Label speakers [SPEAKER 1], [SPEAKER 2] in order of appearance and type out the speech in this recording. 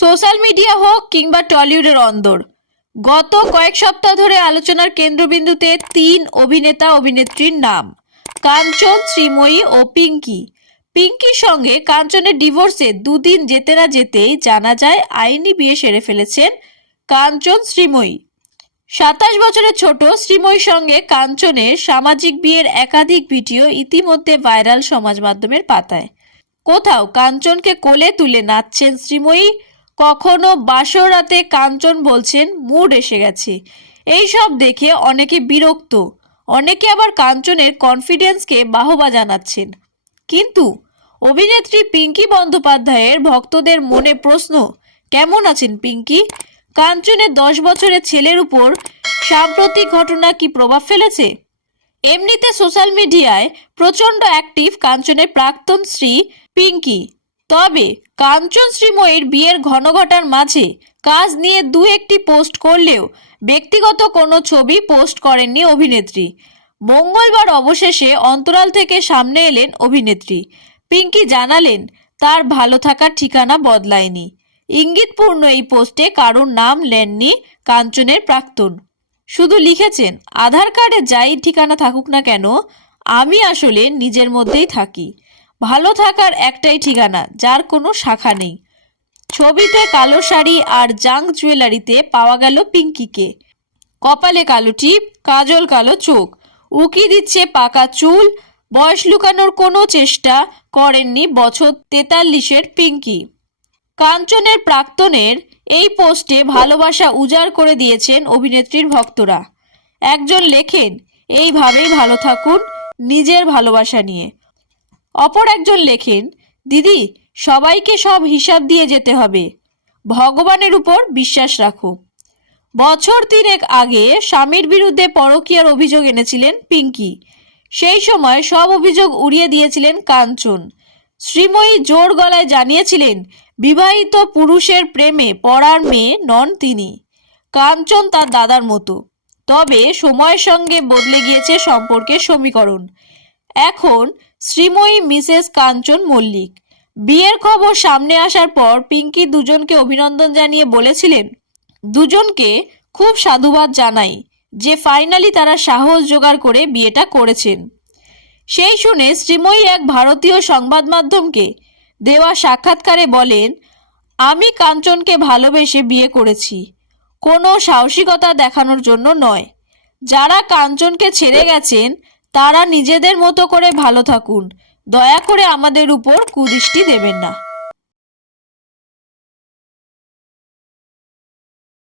[SPEAKER 1] Social media হোক কিংবা টলিউডের অন্দর, গত কয়েক সপ্তাহ ধরে আলোচনার কেন্দ্রবিন্দুতে তিন অভিনেতা অভিনেত্রীর নাম, কাঞ্চন, শ্রীময়ী ও পিঙ্কি। পিঙ্কির সঙ্গে কাঞ্চনের ডিভোর্সে দুদিন যেতে না যেতেই জানা যায় আইনি বিয়ে সেরে ফেলেছেন কাঞ্চন, শ্রীময়ী। সাতাশ বছরের ছোট শ্রীময়ীর সঙ্গে কাঞ্চনের সামাজিক বিয়ের একাধিক ভিডিও ইতিমধ্যে ভাইরাল সমাজ মাধ্যমের পাতায়। কোথাও কাঞ্চনকে কোলে তুলে নাচছেন শ্রীময়ী কখনো বাসরাতে কাঞ্চন বলছেন, মুড এসে গেছে। এই সব দেখে অনেকে বিরক্ত, অনেকে আবার কাঞ্চনের কনফিডেন্সকে বাহবা জানাচ্ছেন। কিন্তু অভিনেত্রী পিঙ্কি বন্দ্যোপাধ্যায়ের ভক্তদের মনে প্রশ্ন, কেমন আছেন পিঙ্কি? কাঞ্চনের দশ বছরের ছেলের উপর সাম্প্রতিক ঘটনা কি প্রভাব ফেলেছে? এমনিতে সোশ্যাল মিডিয়ায় প্রচণ্ড অ্যাক্টিভ কাঞ্চনের প্রাক্তন স্ত্রী পিঙ্কি। তবে কাঞ্চন শ্রীময়ীর বিয়ের ঘনঘটার মাঝে কাজ নিয়ে দু একটি পোস্ট করলেও ব্যক্তিগত কোনো ছবি পোস্ট করেননি অভিনেত্রী। মঙ্গলবার অবশেষে অন্তরাল থেকে সামনে এলেন অভিনেত্রী। পিঙ্কি জানালেন, তার ভালো থাকার ঠিকানা বদলায়নি। ইঙ্গিতপূর্ণ এই পোস্টে কারোর নাম নেননি কাঞ্চনের প্রাক্তন। শুধু লিখেছেন, আধার কার্ডে যাই ঠিকানা থাকুক না কেন, আমি আসলে নিজের মধ্যেই থাকি। ভালো থাকার একটাই ঠিকানা, যার কোনো শাখা নেই। ছবিতে কালো শাড়ি আর জাং জুয়েলারিতে পাওয়া গেল পিঙ্কিকে। কপালে কালো টিপ, কাজল কালো চোখ। উকি দিচ্ছে পাকা চুল। বয়স লুকানোর কোনো চেষ্টা করেননি বছর তেতাল্লিশের পিঙ্কি। কাঞ্চনের প্রাক্তনের এই পোস্টে ভালোবাসা উজাড় করে দিয়েছেন অভিনেত্রীর ভক্তরা। একজন লেখেন, এইভাবেই ভালো থাকুন নিজের ভালোবাসা নিয়ে। অপর একজন লেখেন, দিদি, সবাইকে সব হিসাব দিয়ে যেতে হবে। ভগবানের উপর বিশ্বাস রাখো। বছর তিনেক আগে স্বামীর বিরুদ্ধে পরকীয়ার অভিযোগ এনেছিলেন পিঙ্কি। সেই সময় সব অভিযোগ উড়িয়ে দিয়েছিলেন কাঞ্চন। শ্রীময়ী জোর গলায় জানিয়েছিলেন, বিবাহিত পুরুষের প্রেমে পড়ার মেয়ে নন তিনি। কাঞ্চন তার দাদার মতো। তবে সময়ের সঙ্গে বদলে গিয়েছে সম্পর্কের সমীকরণ। এখন শ্রীময়ী মিসেস কাঞ্চন মল্লিক। বিয়ের খবর সামনে আসার পর পিঙ্কি দুজনকে অভিনন্দন জানিয়ে বলেছিলেন, দুজনকে খুব সাধুবাদ জানাই যে ফাইনালি তারা সাহস জোগাড় করে বিয়েটা করেছেন। সেই শুনে শ্রীময়ী এক ভারতীয় সংবাদ মাধ্যমকে দেওয়া সাক্ষাৎকারে বলেন, আমি কাঞ্চনকে ভালোবেসে বিয়ে করেছি। কোনো সাহসিকতা দেখানোর জন্য নয়। যারা কাঞ্চনকে ছেড়ে গেছেন তারা নিজেদের মতো করে ভালো থাকুন। দয়া করে আমাদের উপর কুদৃষ্টি দেবেন না।